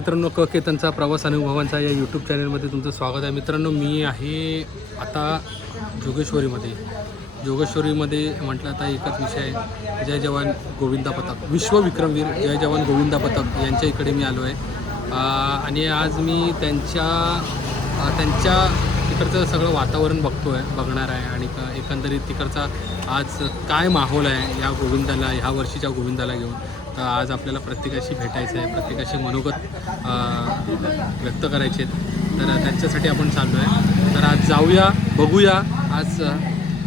मित्रांनो क केतनचा प्रवास अनुभवांचा या यूट्यूब चॅनलमध्ये तुमचं स्वागत आहे. मित्रांनो मी आहे आता जोगेश्वरीमध्ये. जोगेश्वरीमध्ये म्हटलं आता एकच विषय आहे. जय जवान गोविंदा पथक. विश्वविक्रमवीर जय जवान गोविंदा पथक यांच्या इकडे मी आलो आहे. आणि आज मी त्यांच्या त्यांच्या तिकडचं सगळं वातावरण बघतो आहे बघणार आहे. आणि एकंदरीत तिकडचा आज काय माहोल आहे या गोविंदाला ह्या वर्षीच्या गोविंदाला घेऊन. तर आज आपल्याला प्रत्येकाशी भेटायचं आहे प्रत्येकाशी मनोगत व्यक्त करायचे आहेत. तर त्यांच्यासाठी आपण चाललो आहे तर आज जाऊया बघूया आज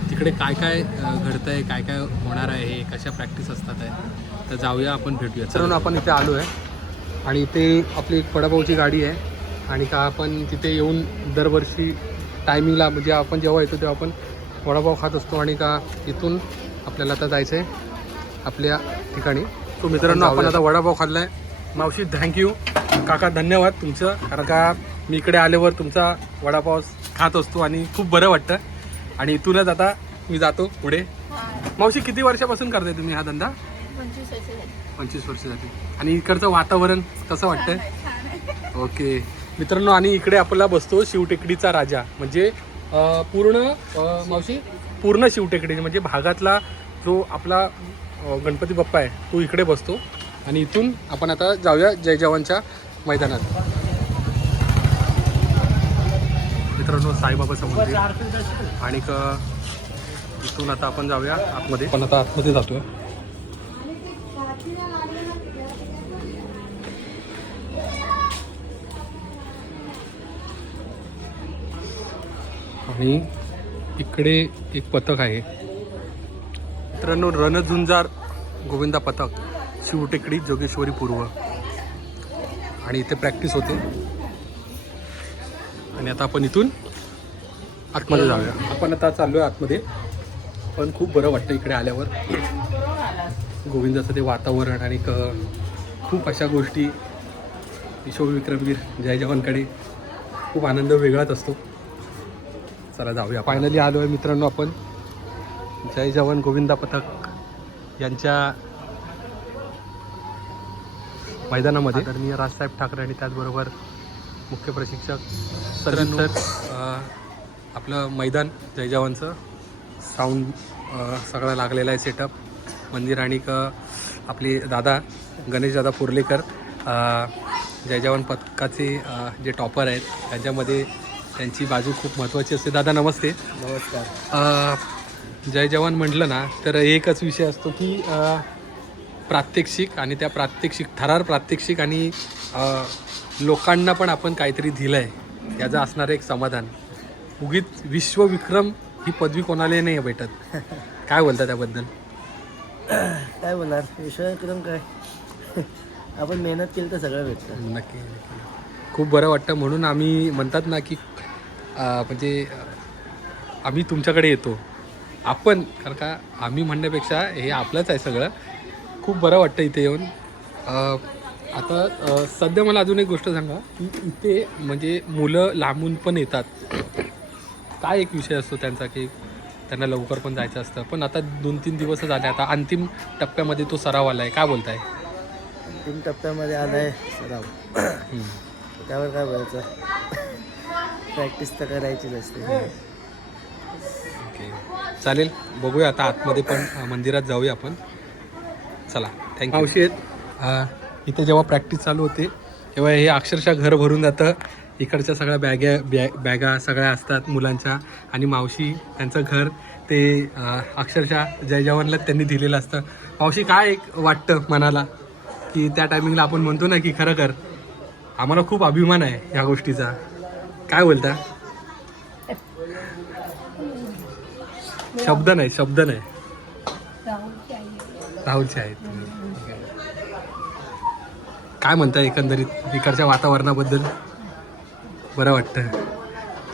तिकडे काय काय घडतं आहे काय काय होणार आहे हे कशा प्रॅक्टिस असतात आहे. तर जाऊया आपण भेटूया. चलून आपण इथे आलो आहे आणि इथे आपली एक वडापावची गाडी आहे. आणि का आपण तिथे येऊन दरवर्षी टायमिंगला म्हणजे आपण जेव्हा येतो तेव्हा आपण वडापाव खात असतो. आणि का इथून आपल्याला आता जायचं आहे आपल्या ठिकाणी. तो मित्रांनो आपण आता वडापाव खाल्लाय. मावशी थँक्यू काका धन्यवाद तुमचं. कारण का मी इकडे आल्यावर तुमचा वडापाव खात असतो आणि खूप बरं वाटतं. आणि इथूनच आता मी जातो पुढे. मावशी किती वर्षापासून करताय तुम्ही हा धंदा? पंचवीस वर्ष झाली. पंचवीस वर्ष झाली. आणि इकडचं वातावरण कसं वाटतंय? ओके. मित्रांनो आणि इकडे आपला बसतो शिवटेकडीचा राजा. म्हणजे पूर्ण मावशी पूर्ण शिवटेकडी म्हणजे भागातला जो आपला गणपती बाप्पा आहे. तो इकडे बसतो आणि इथून आपण आता जाऊया जय जवानच्या मैदानात. मित्रांनो साईबाबाचं मंदिर आणि इथून आता आपण जाऊया आतमध्ये. पण आता आतमध्ये जातोय. आणि इकडे एक पथक आहे. मित्रांनो रणझुंजार गोविंदा पथक शिवटेकडी जोगेश्वरी पूर्व. आणि इथे प्रॅक्टिस होते. आणि आता आपण इथून आतमध्ये जाऊया. आपण आता चाललो आहे आतमध्ये. पण खूप बरं वाटतं इकडे आल्यावर. गोविंदाचं ते वातावरण आणि क खूप अशा गोष्टी. विक्रमवीर जय जवानकडे. खूप आनंद वेगळाच असतो. चला जाऊया. फायनली आलो आहे मित्रांनो आपण. जय जवान गोविंदा पथक यांच्या मैदानामध्ये आदरणीय राजसाहेब ठाकरे आणि त्याचबरोबर मुख्य प्रशिक्षक सर आपलं मैदान जय जवानचं साऊंड सगळं लागलेलं आहे सेटअप मंदिर आणि क आपले दादा गणेश दादा पुर्लेकर जय जवान पथकाचे जे टॉपर आहेत त्यांच्यामध्ये त्यांची बाजू खूप महत्त्वाची असते. दादा नमस्ते. नमस्कार. जय जवान म्हटलं ना तर एकच विषय असतो की प्रात्यक्षिक आणि त्या प्रात्यक्षिक थरार प्रात्यक्षिक आणि लोकांना पण आपण काहीतरी दिलं आहे याचं असणारं एक समाधान. उगीच विश्वविक्रम ही पदवी कोणालाही नाही भेटत. काय बोलता त्याबद्दल? काय बोलणार? विश्वविक्रम काय? आपण मेहनत केली तर सगळं भेटतं. नक्की नक्की. खूप बरं वाटतं. म्हणून आम्ही म्हणतात ना की म्हणजे आम्ही तुमच्याकडे येतो. आपण कारण का आम्ही म्हणण्यापेक्षा हे आपलंच आहे सगळं. खूप बरं वाटतं इथे येऊन. आता सध्या मला अजून एक गोष्ट सांगा. की इथे म्हणजे मुलं लांबून पण येतात. काय एक विषय असतो त्यांचा की त्यांना लवकर पण जायचं असतं. पण आता दोन तीन दिवस झाले आता अंतिम टप्प्यामध्ये तो सराव आला आहे काय बोलताय? तीन टप्प्यामध्ये आलाय सराव. हम्म. त्यावर काय बोलायचं? प्रॅक्टिस तर करायचीच असते. ओके चालेल बघूया आता आतमध्ये पण मंदिरात जाऊया आपण. चला थँक्यू मावशी आहेत. इथे जेव्हा प्रॅक्टिस चालू होते तेव्हा हे अक्षरशः घर भरून जातं. इकडच्या सगळ्या बॅग्या बॅ बॅगा सगळ्या असतात मुलांच्या आणि मावशी त्यांचं घर ते अक्षरशः जय जवानला त्यांनी दिलेलं असतं. मावशी काय एक वाटतं मनाला? की त्या टायमिंगला आपण म्हणतो ना की खरं कर. आम्हाला खूप अभिमान आहे ह्या गोष्टीचा. काय बोलता? शब्द नाही शब्द नाही. राहुलचे आहेत काय म्हणताय एकंदरीत इकडच्या वातावरणाबद्दल? बरं वाटतं.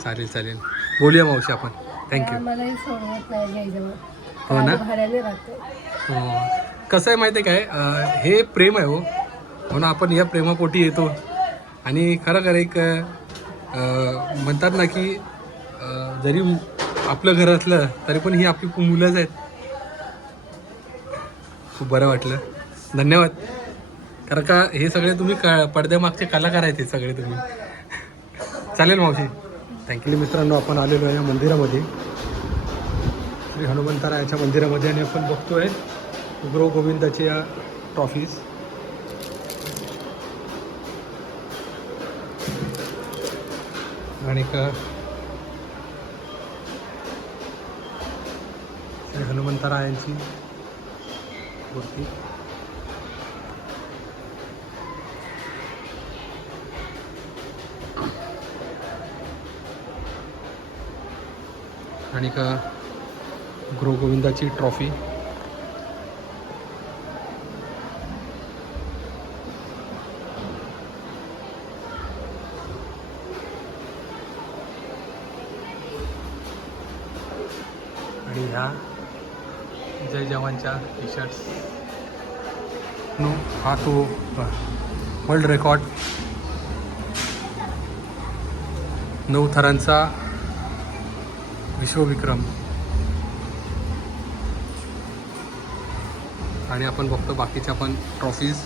चालेल चालेल. बोलूया मावशी आपण. थँक्यू हो ना? हो. कसं आहे माहिती आहे काय? हे प्रेम आहे हो. म्हणून आपण या प्रेमापोटी येतो. आणि खरं खरं एक म्हणतात ना की जरी आपलं घर असलं तरी पण ही आपली मुलंच आहेत. खूप बरं वाटलं. धन्यवाद. कारण का हे सगळे तुम्ही क पडद्यामागचे कलाकार आहेत हे सगळे तुम्ही. चालेल मावशी. थँक्यू मित्रांनो आपण आलेलो आहे या मंदिरामध्ये. श्री हनुमंतरायाच्या मंदिरामध्ये आणि आपण बघतोय गुरु गोविंदाची या ट्रॉफीज आणि का हे हनुमंतरायांची मूर्ती. आणि का गुरु गोविंदाची ट्रॉफी. आणि ह्या जय जवानच्या टी शर्ट्स नो हा तो वर्ल्ड रेकॉर्ड नऊ थरांचा विश्वविक्रम. आणि आपण बघतो बाकीच्या पण ट्रॉफीज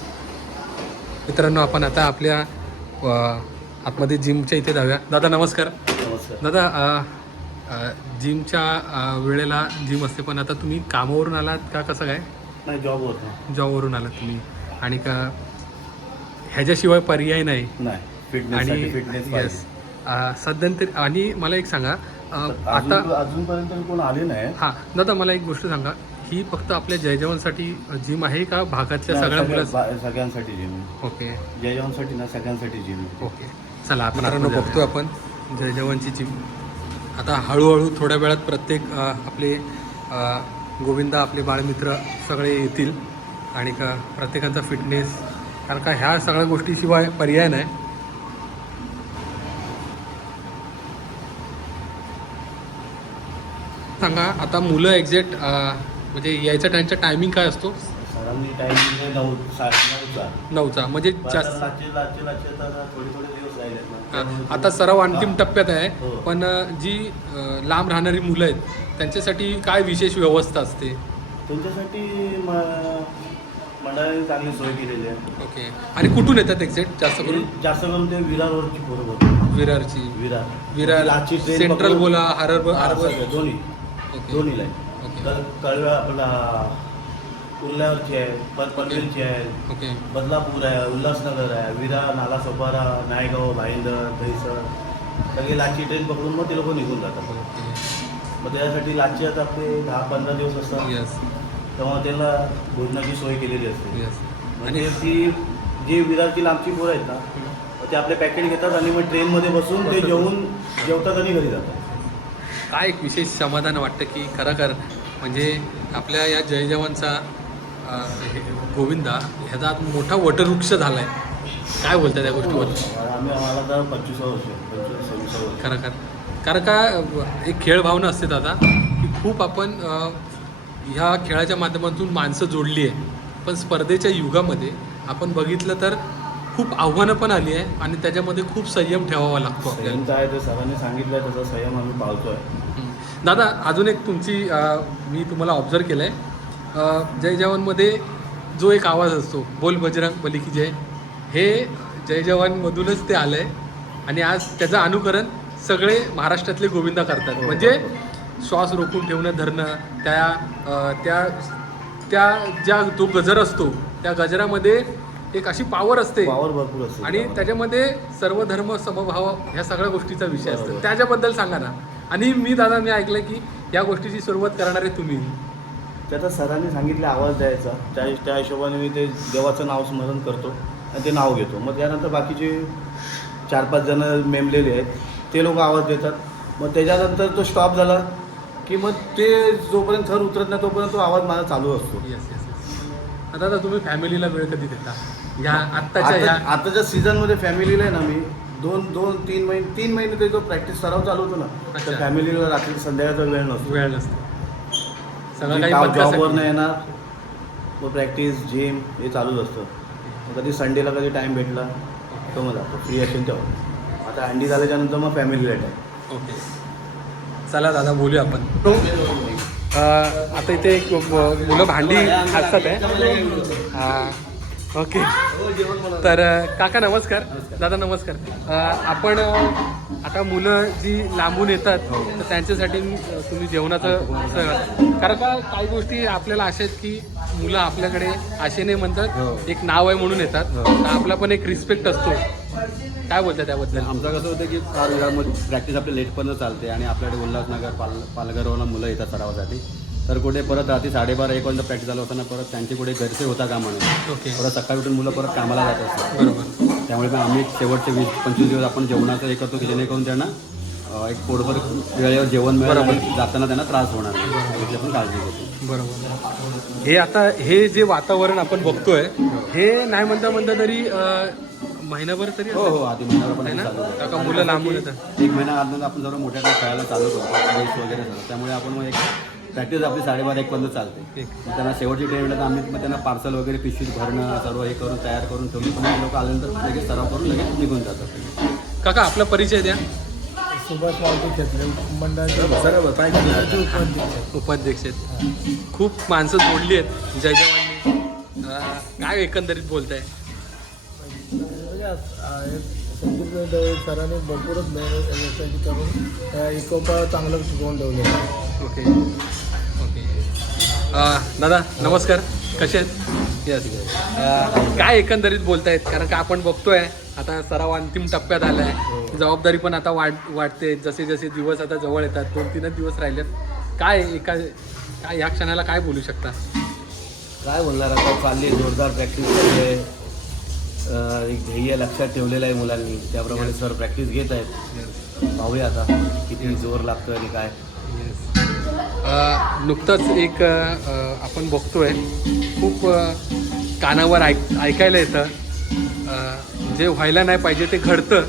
मित्रांनो आपण आता आपल्या आतमध्ये जिमच्या इथे जाऊया. दादा नमस्कार. नमस्कार. दादा जिमच्या वेळेला जिम असते पण आता तुम्ही कामावरून आलात का? कसं काय? नाही जॉब होत जॉबवरून आलात तुम्ही. आणि का ह्याच्याशिवाय पर्याय नाही. नाही फिटनेस आणि फिटनेस येस सध्यांतर आणि मला एक सांगा आता अजून अजूनपर्यंत कोण आले नाही हां दादा मला एक गोष्ट सांगा. ही फक्त आपल्या जयजवानसाठी जिम आहे का? भागातल्या सगळ्या मुलं सगळ्यांसाठी जिम ओके. जय जवानसाठी ना सगळ्यांसाठी जिम ओके. चला आपण बघतोय आपण. जय जवानची जिम. आता हळूहळू थोड्या वेळात प्रत्येक आपले गोविंदा आपले बाळमित्र सगळे येतील आणि का प्रत्येकाचा फिटनेस कारण का ह्या सगळ्या गोष्टीशिवाय पर्याय नाही. सांगा आता मुलं एक्झॅक्ट म्हणजे यायचा त्यांचा टायमिंग काय असतो? नऊ साडे नऊचा. नऊचा. म्हणजे जास्त आता लाचे लाचे लाचे आता थोडे थोडे दिवस राहिलेत ना. त्यामुळे आता सराव अंतिम हा. टप्प्यात आहे. हो. पण अ, जी अ, लांब राहणारी मुलं आहेत त्यांच्यासाठी काय विशेष व्यवस्था असते? त्यांच्यासाठी म- मंडळाने चांगली सोय केलेली आहे. ओके. आणि कुठून येतात एक्झॅक्ट? जास्त करून? जास्त करून ते विरारवरची पोरं विरारची. विरार. विरार लाची ट्रेन सेंट्रल पकडून- बोला हरब हा, हरब सगळं, दोन्ही. ओके. दोन्हीला आहे. ओके. कळ कळव्या आपला कुर्ल्यावरची आहे पर पनवेलची आहे ओके. बदलापूर आहे उल्हासनगर आहे विरार नाला सोपारा नायगाव भाईंदर दहिसर. सगळे लाची ट्रेन पकडून मग ते लोक निघून जातात. मग त्यासाठी लाची आता आपले दहा पंधरा दिवस असतात. यस तेव्हा त्यांना भोजनाची सोय केलेली असते. यस म्हणजे ती जी विरारची लांबची पोरं आहेत ना मग ते आपले पॅकेट घेतात आणि मग ट्रेनमध्ये बसून ते जेवून जेवतात आणि घरी जातात. काय एक विशेष समाधान वाटतं की खरोखर म्हणजे आपल्या या जय जवानचा गोविंदा ह्याचा आज मोठा वटवृक्ष झाला आहे काय बोलतात त्या गोष्टीबद्दल? आम्ही आम्हाला तर पंचवीस वर्ष पंचवीस सव्वीस वर्ष. खरं खरं. कारण का एक खेळ भावना असते दादा की खूप आपण अ, ह्या खेळाच्या माध्यमातून माणसं जोडली आहे. पण स्पर्धेच्या युगामध्ये आपण बघितलं तर खूप आव्हानं पण आली आहे आणि त्याच्यामध्ये खूप संयम ठेवावा लागतो आपल्याला. संयम काय ते सरांनी सांगितलं तसा संयम आम्ही पाळतोय. हं. दादा अजून एक तुमची अ, मी तुम्हाला ऑब्झर्व केलं आहे जय जवानमध्ये जो एक आवाज असतो बोल बजरंग बली की जय हे जय जवानमधूनच ते आलं आहे आणि आज त्याचं अनुकरण सगळे महाराष्ट्रातले गोविंदा करतात. हो, म्हणजे हो. श्वास रोखून ठेवणं धरणं त्या त्या त्या ज्या जो गजर असतो त्या गजरामध्ये एक अशी पॉवर असते. वावर भरपूर असते आणि त्याच्यामध्ये सर्व धर्म समभाव ह्या सगळ्या गोष्टीचा विषय असतो. त्याच्याबद्दल सांगा ना. आणि मी दादा मी ऐकलं की या गोष्टीची सुरुवात करणारे तुम्ही. त्याचा सरांनी सांगितले आवाज द्यायचा. त्या त्या हिशोबाने मी ते देवाचं नाव स्मरण करतो आणि ते नाव घेतो. मग त्यानंतर बाकीचे चार पाच जण मेमलेले आहेत ते लोक आवाज देतात. मग त्याच्यानंतर तो स्टॉप झाला की मग ते जोपर्यंत थर उतरत नाही तोपर्यंत तो आवाज माझा चालू असतो. येस येस येस दादा तुम्ही फॅमिलीला वेळ कधी देता? ह्या आत्ताच्या आता ह्या आताच्या सीझनमध्ये फॅमिलीला आहे ना मी दोन दोन तीन महिने तीन महिने ते जो प्रॅक्टिस सराव चालू होतो ना. तर फॅमिलीला रात्री संध्याकाळचा वेळ नसतो. वेळ नसतो. सगळं काही काम पत्त्यासाठी. जॉबवर नाही येणार मग प्रॅक्टिस जिम हे चालूच असतं. मग कधी संडेला कधी टाईम भेटला तो मग जातो. फ्री असेल तेव्हा. आता अंडी झाल्याच्यानंतर मग फॅमिलीला टाईम ओके. चला दादा बोलूया आपण. अ, आता इथे एक ब- मुलं भांडी घासतात आहे. हा. ओके. तर काका नमस्कार. दादा नमस्कार. आपण आता मुलं जी लांबून येतात तर त्यांच्यासाठी तुम्ही जेवणाचं कारण का काही गोष्टी आपल्याला अशा आहेत की मुलं आपल्याकडे आशेने म्हणतात एक नाव आहे म्हणून येतात. तर आपला पण एक रिस्पेक्ट असतो. काय बोलता त्याबद्दल आमचं कसं होतं की फार वेळामध्ये प्रॅक्टिस आपली लेटपर्यंत चालते आणि आपल्याकडे उल्हासनगर पाल पालघरवरून मुलं येतात सरावासाठी. तर कुठे परत रात्री साडेबारा एक वाजता प्रॅक्टिस झालं होताना परत त्यांचे कुठे घरचे होता का म्हणून ओके. परत सकाळी उठून मुलं परत कामाला जात असतात. बरोबर. त्यामुळे पण आम्ही शेवटचे वीस पंचवीस दिवस आपण जेवणाचं हे करतो की जेणेकरून त्यांना अं, एक पोटभर वेळेवर जेवण मिळेल आणि जाताना त्यांना त्रास होणार नाही. याची आपण काळजी घेतो. बरोबर. हे आता हे जे वातावरण आपण बघतोय हे नाही म्हणता म्हणता तरी अ, महिनाभर तरी हो हो आधी महिन्यावर पण आहे ना? चालू मुलं लांबून येतात. एक महिना आधी आपण जरा मोठ्या खेळायला चालू करतो रेस वगैरे सगळं त्यामुळे आपण मग एक प्रॅक्टिस आपली साडेबारा एक पर्यंत चालते. मग त्यांना शेवटची ट्रेन तर आम्ही मग त्यांना पार्सल वगैरे पिशवीत भरणं सर्व हे करून तयार करून ठेवली पण लोक आल्यानंतर लगेच सराव करून लगेच निघून जातात. काका आपला परिचय द्या. सुभाष मावटी क्षेत्र मंडळाचे सर्व उपाध्यक्ष उपाध्यक्ष आहेत. खूप माणसं जोडली आहेत. जय जवाननी अं, काय एकंदरीत बोलताय? म्हणजे आ- आ- संदीप दळे सरांनी भरपूरच मेहनत करून इकोपा चांगलं शिकवून ठेवलेलं आहे. ओके. अं, दादा नमस्कार. कसे आहेत? यस काय एकंदरीत बोलतायत? कारण का आपण बघतोय आता सराव अंतिम टप्प्यात आलाय. जबाबदारी पण आता वाढ वाढते. जसे जसे दिवस आता जवळ येतात दोन तीनच दिवस राहिलेत. काय एका काय ह्या क्षणाला काय बोलू शकता? काय बोलणार आता? चालली जोरदार प्रॅक्टिस आहे. एक ध्येय लक्षात ठेवलेलं आहे मुलांनी. त्याप्रमाणे सर प्रॅक्टिस घेत आहेत. पाहूया आता किती जोर लागतोय आणि काय. नुकतंच एक आपण बघतोय खूप कानावर ऐक ऐकायला येतं. जे व्हायला नाही पाहिजे ते घडतं.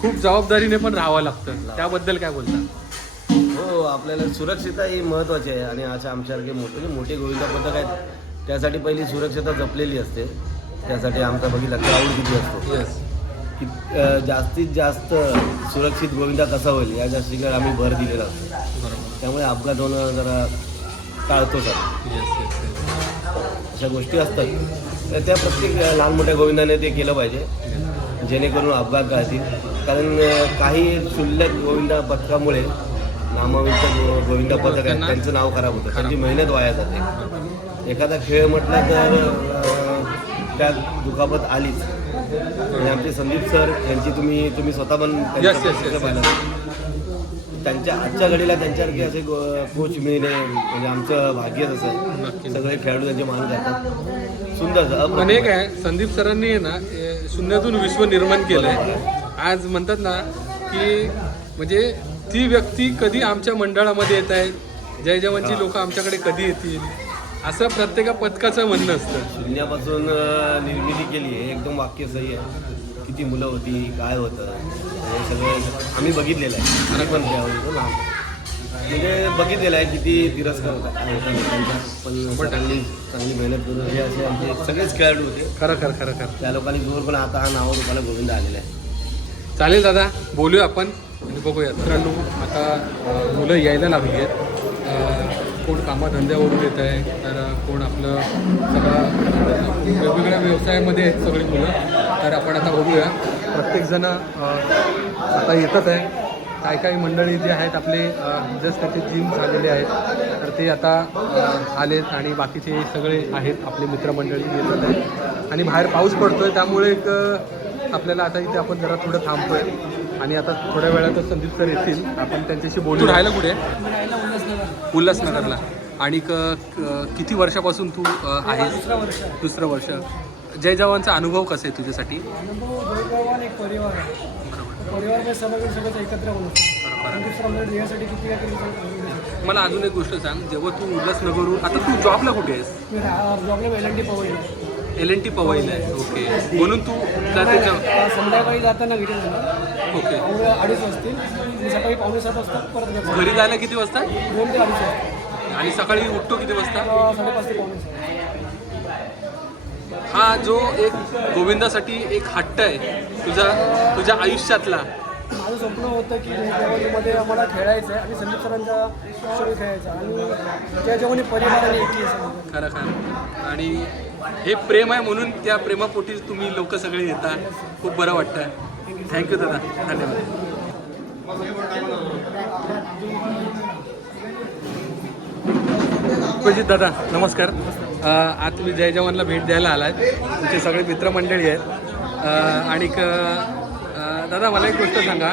खूप जबाबदारीने पण राहावं लागतं. त्याबद्दल काय बोलता? हो आपल्याला सुरक्षितता ही महत्त्वाची आहे आणि अशा आमच्यासारखे मोठे मोठे गोविंदा पथक आहेत. त्यासाठी पहिली सुरक्षता जपलेली असते. त्यासाठी आमचा बघितला क्राऊड किती असतो. येस की जास्तीत जास्त सुरक्षित गोविंदा कसा होईल या जास्तीकडे आम्ही भर दिलेला असतो. त्यामुळे अपघात होणं जरा टाळतो सर अशा गोष्टी असतात. तर त्या प्रत्येक लहान मोठ्या गोविंदाने ते केलं पाहिजे. जेणेकरून अपघात घालतील कारण काही क्षुल्लक गोविंदा पथकामुळे नामाविष्ट गोविंदा पथक आहेत त्यांचं नाव खराब होतं. त्यांची मेहनत वाया जाते. एखादा खेळ म्हटला तर त्यात दुखापत आलीच. आणि आमचे संदीप सर यांची तुम्ही तुम्ही स्वतः पण Yes, yes, yes. त्यांच्या आजच्या घडीला त्यांच्यासारखे असे कोच मिळणे म्हणजे आमचं भाग्यच असं आहे. सगळे खेळाडू त्यांचे मान करतात सुंदर अप्रतिम. एक आहे. संदीप सरांनी आहे ना ए, शून्यातून विश्व निर्माण केलंय. आज म्हणतात ना की म्हणजे ती व्यक्ती कधी आमच्या मंडळामध्ये येत आहे? जय जवानची लोक आमच्याकडे कधी येतील? असं प्रत्येका पथकाचं म्हणणं असतं. शून्यापासून निर्मिती केली हे एकदम वाक्य सही आहे. किती मुलं होती काय होतं हे सगळं आम्ही बघितलेलं आहे. आम्ही पण त्यावेळी होतो लहान. म्हणजे बघितलेलं आहे किती तिरस्कार होता काय होता लोकांचा. पण चांगली चांगली मेहनत करून हे असे आमचे सगळेच खेळाडू होते. खरं खरं खरं खरं. त्या लोकांनी जोर पण आता हा नाव रुपाला गोविंद आलेला आहे. चालेल दादा बोलूया आपण आणि बघूया मित्रांनो आता अ, मुलं यायला लागली आहेत. अ, कोण कामाधंद्यावरून येत आहे तर कोण आपलं सगळं वेगवेगळ्या व्यवसायामध्ये आहेत सगळी मुलं तर आपण आता बघूया. प्रत्येकजण आता येतच आहे. काही काही मंडळी जे आहेत आपले जस्ट त्याचे जिम झालेले आहेत. तर ते आता आलेत आणि बाकीचे सगळे आहेत आपले मित्रमंडळी येतच आहेत. आणि बाहेर पाऊस पडतोय त्यामुळे एक आपल्याला आता इथे आपण जरा थोडं थांबतोय. आणि आता थोड्या वेळातच संदीप सर येतील. आपण त्यांच्याशी बोलू राहायला कुठे? उल्हासनगरला. आणि किती वर्षापासून तू आहेस? दुसरं वर्ष. जय जवानचा अनुभव कसा आहे तुझ्यासाठी? मला अजून एक गोष्ट सांग. जेव्हा तू उल्हासनगरहून आता तू जॉबला कुठे आहेस? L N T Powai L N T पवईला आहे. ओके. म्हणून तू संध्याकाळी जाताना पावणे अडीच वाजतील. आणि सकाळी पावणे सात वाजता परत घरी जायला किती वाजता? दोन ते अडीच वाजता. आणि सकाळी उठतो किती वाजता? अं, साडेपाच ते पावणे सात. हा जो एक गोविंदासाठी एक हट्ट आहे तुझा तुझ्या आयुष्यातला. माझं स्वप्न होतं की मध्ये आम्हाला खेळायचं आहे आणि संदीप सरांच्या सोयी खेळायचा आणि त्या जेवणी परिवाराने एकी आहे समजा. खरं खरं. आणि हे प्रेम आहे म्हणून त्या प्रेमापोटी तुम्ही लोक सगळे येता. खूप बरं वाटतं थँक्यू दादा. धन्यवाद. विश्वजित दादा नमस्कार. आज तुम्ही जय जवानला भेट द्यायला आलात. तुमचे सगळे मित्रमंडळी आहेत. आणि दादा मला एक गोष्ट सांगा.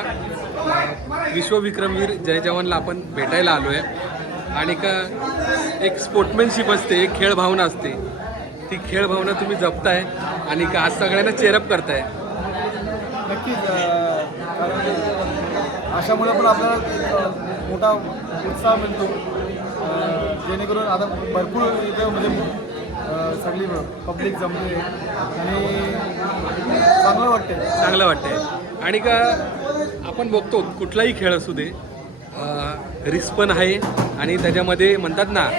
विश्वविक्रमवीर जय जवानला आपण भेटायला आलो आहे आणि का एक स्पोर्टमॅनशिप असते एक खेळ भावना असते. ती खेळ भावना तुम्ही जपताय आणि का आज सगळ्यांना चेअरअप करताय. नक्कीच कारण अशामुळे पण आपल्याला मोठा उत्साह मिळतो. जेणेकरून आता भरपूर इथे म्हणजे सगळी पब्लिक जमते आणि चांगलं वाटते चांगलं वाटतंय. आणि का आपण बघतो कुठलाही खेळ असू दे रिस्क पण आहे आणि त्याच्यामध्ये म्हणतात ना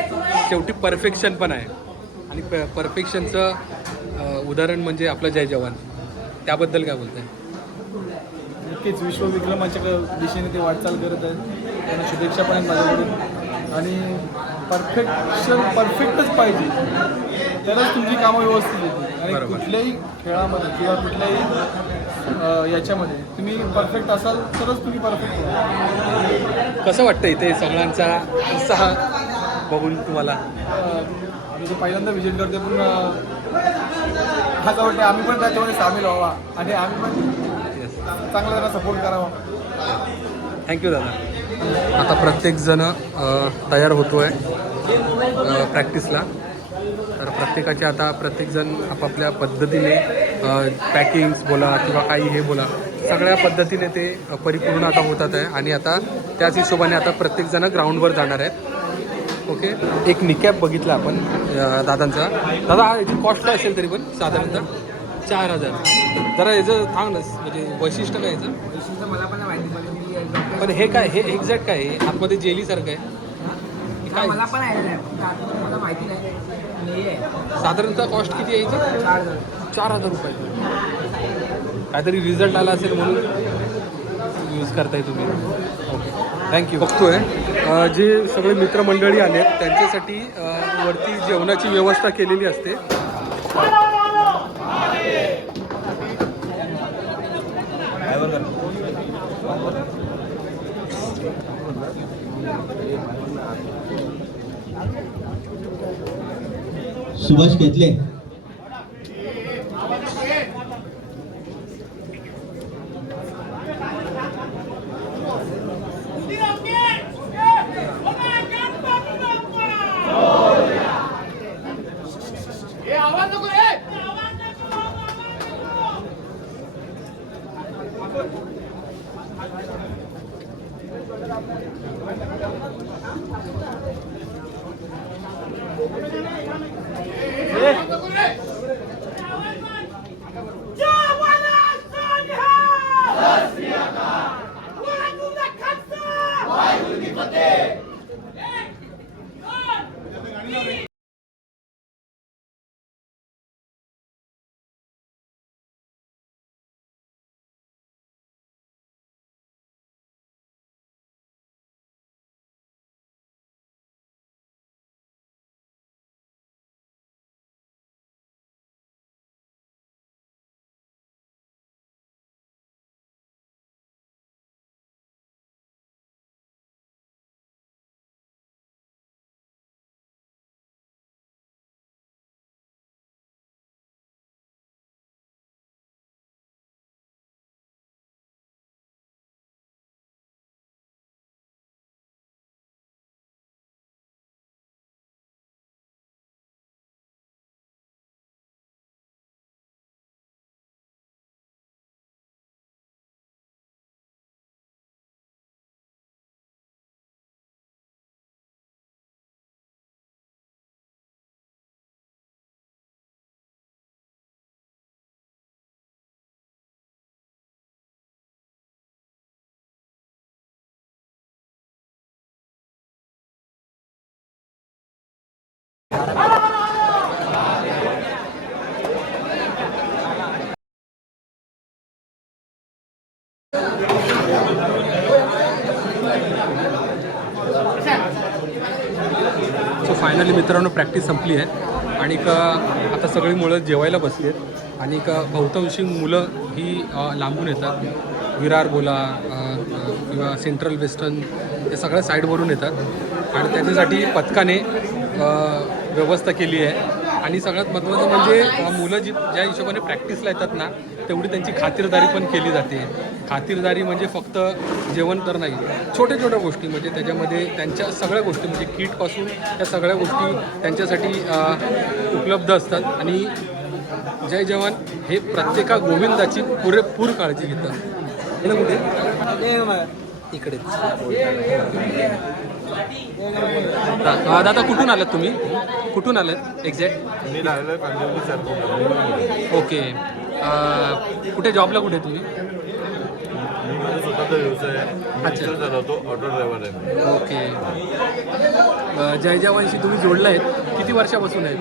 शेवटी परफेक्शन पण आहे. आणि प परफेक्शनचं उदाहरण म्हणजे आपलं जय जवान. त्याबद्दल काय बोलताय? नक्कीच विश्वविक्रमाच्या दिशेने ते वाटचाल करत आहेत. त्यांना शुभेच्छा पण आहेत माझ्याकडून. आणि परफेक्शन परफेक्टच पाहिजे. तरच तुमची कामं व्यवस्थित होतील आणि. कुठल्याही खेळामध्ये किंवा कुठल्याही याच्यामध्ये तुम्ही परफेक्ट असाल तरच तुम्ही परफेक्ट कसं वाटतं इथे सगळ्यांचा उत्साह बघून तुम्हाला? आम्ही ते पहिल्यांदा व्हिजिट करते पण असं वाटतं आम्ही पण त्याच्यामध्ये सामील व्हावा. आणि आम्ही पण चांगला त्यांना सपोर्ट करावा. थँक्यू दादा. आता प्रत्येकजण तयार होतो आहे प्रॅक्टिसला तर प्रत्येकाचे आता प्रत्येकजण आपापल्या पद्धतीने पॅकिंग्स बोला किंवा काही हे बोला सगळ्या पद्धतीने ते परिपूर्ण आता होतात आहे. आणि आता त्याच हिशोबाने आता प्रत्येकजण ग्राउंडवर जाणार आहेत. ओके एक निकॅप बघितला आपण दादांचा. दादा हा याची कॉस्ट काय असेल तरी पण साधारणतः? चार हजार. जरा याचं थांब ना म्हणजे वैशिष्ट्य काय याचं. मला पण माहिती पण पण हे काय हे एक्झॅक्ट काय आहे? आतमध्ये जेलीसारखं आहे. हे काय? मला पण मला माहिती नाही साधारणतः कॉस्ट किती आहे चार हजार रुपये. काहीतरी रिझल्ट आला असेल म्हणून यूज करताय तुम्ही. ओके थँक्यू बघतोय. अ, जे सगळे मित्रमंडळी आहेत त्यांच्यासाठी अ, वरती जेवणाची व्यवस्था केलेली असते. सुभाष घेतले सो फायनली मित्रांनो प्रॅक्टिस संपली आहे. आणि आता सगळी मुलं जेवायला बसली आहेत आणि क बहुतांशी मुलं ही लांबून येतात. विरार बोला किंवा सेंट्रल वेस्टर्न या सगळ्या साईडवरून येतात. आणि त्याच्यासाठी पथकाने व्यवस्था केली आहे. आणि सगळ्यात महत्त्वाचं म्हणजे मुलं जी ज्या हिशोबाने प्रॅक्टिसला येतात ना तेवढी त्यांची खातिरदारी पण केली जाते. खातिरदारी म्हणजे फक्त जेवण तर नाही छोट्या छोट्या गोष्टी म्हणजे त्याच्यामध्ये त्यांच्या सगळ्या गोष्टी म्हणजे किटपासून त्या सगळ्या गोष्टी त्यांच्यासाठी उपलब्ध असतात. आणि जय जवान हे प्रत्येका गोविंदाची पुरेपूर काळजी घेतात. कुठे? इकडे. दादा कुठून आलात तुम्ही? कुठून आलात? एक्झॅक्ट मी राहिलो कांदिवली ओके अं, कुठे जॉबला कुठे तुम्ही? मी माझा स्वतःचा व्यवसाय आहे. मी अच्छा. रिक्षा चालवतो ऑटो ड्रायव्हर आहे मी. ओके अं, जय जवानशी तुम्ही जोडला आहेत किती वर्षापासून आहेत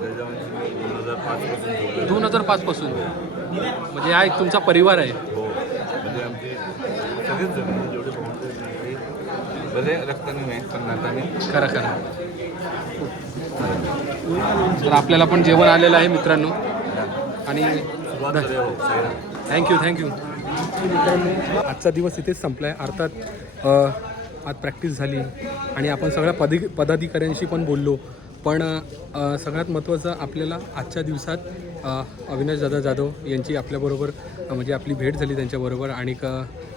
त्याच्यामध्ये मी दोन हजार पाचपासून दोन हजार पाचपासून म्हणजे हा एक तुमचा परिवार आहे. हो. सगळेच म्हणजे जेवढे पाहुणे आहेत, ते भले रक्ताने नाही पण नाताने खरं खरं. तर आपल्याला पण जेवण आलेलं आहे मित्रांनो. आणि. थँक्यू थँक्यू मित्रांनो आजचा दिवस इथेच संपला आहे अर्थात आज प्रॅक्टिस झाली. आणि आपण सगळ्या पदी पदाधिकाऱ्यांशी पण बोललो. पण सगळ्यात महत्त्वाचं आपल्याला आजच्या दिवसात अविनाश दादा जाधव यांची आपल्याबरोबर म्हणजे आपली भेट झाली त्यांच्याबरोबर आणि क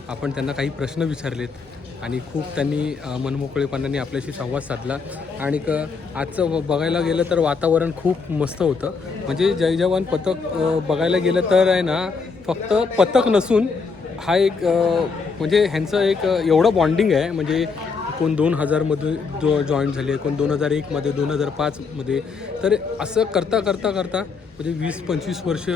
आपण त्यांना काही प्रश्न विचारलेत आणि खूप त्यांनी मनमोकळेपणाने आपल्याशी संवाद साधला आणि क आजचं ब- बघायला गेलं तर वातावरण खूप मस्त होतं. म्हणजे जय जवान पथक बघायला गेलं तर आहे ना फक्त पथक नसून हा एक म्हणजे ह्यांचं एक एवढं बॉन्डिंग आहे. म्हणजे कोण दोन हजारमध्ये जो जॉईन झाले कोण दोन हजार एकमध्ये दोन हजार पाचमध्ये तर असं करता करता करता म्हणजे वीस पंचवीस वर्ष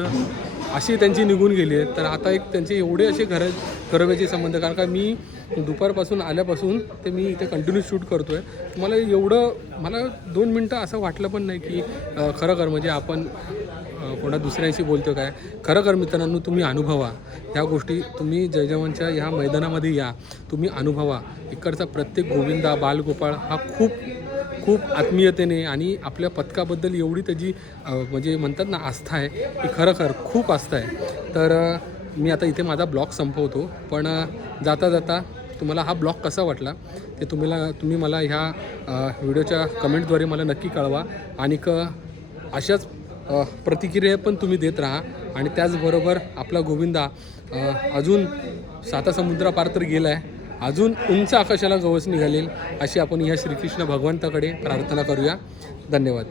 अशी त्यांची निघून गेली आहेत. तर आता एक त्यांचे एवढे असे घर घरोब्याचे संबंध कारण का मी दुपारपासून आल्यापासून ते मी इथे कंटिन्यू शूट करतो आहे मला एवढं मला दोन मिनटं असं वाटलं पण नाही की खरं खर म्हणजे आपण कोणा दुसऱ्यांशी बोलतो काय? खरं खर मित्रांनो तुम्ही अनुभवा. ह्या गोष्टी तुम्ही जय जवानच्या ह्या मैदानामध्ये या. तुम्ही अनुभवा. इकडचा प्रत्येक गोविंदा बालगोपाळ हा खूप खूप आत्मीयतेने आणि आपल्या पथकाबद्दल एवढी त्याची म्हणजे म्हणतात ना आस्था आहे की खरं खर खूप आस्था आहे. तर मी आता इथे माझा ब्लॉग संपवतो. पण जाता जाता तुम्हाला हा ब्लॉग कसा वाटला ते तुम्हाला तुम्ही मला ह्या व्हिडिओच्या कमेंटद्वारे मला नक्की कळवा. आणि क अशाच प्रतिक्रिया पण तुम्ही देत राहा. आणि त्याचबरोबर आपला गोविंदा अजून साता समुद्रापार तर गेला आहे अजून उंच आकाशाला गवस निघालेल अशी आपण ह्या श्रीकृष्ण भगवंताकडे प्रार्थना करूया. धन्यवाद.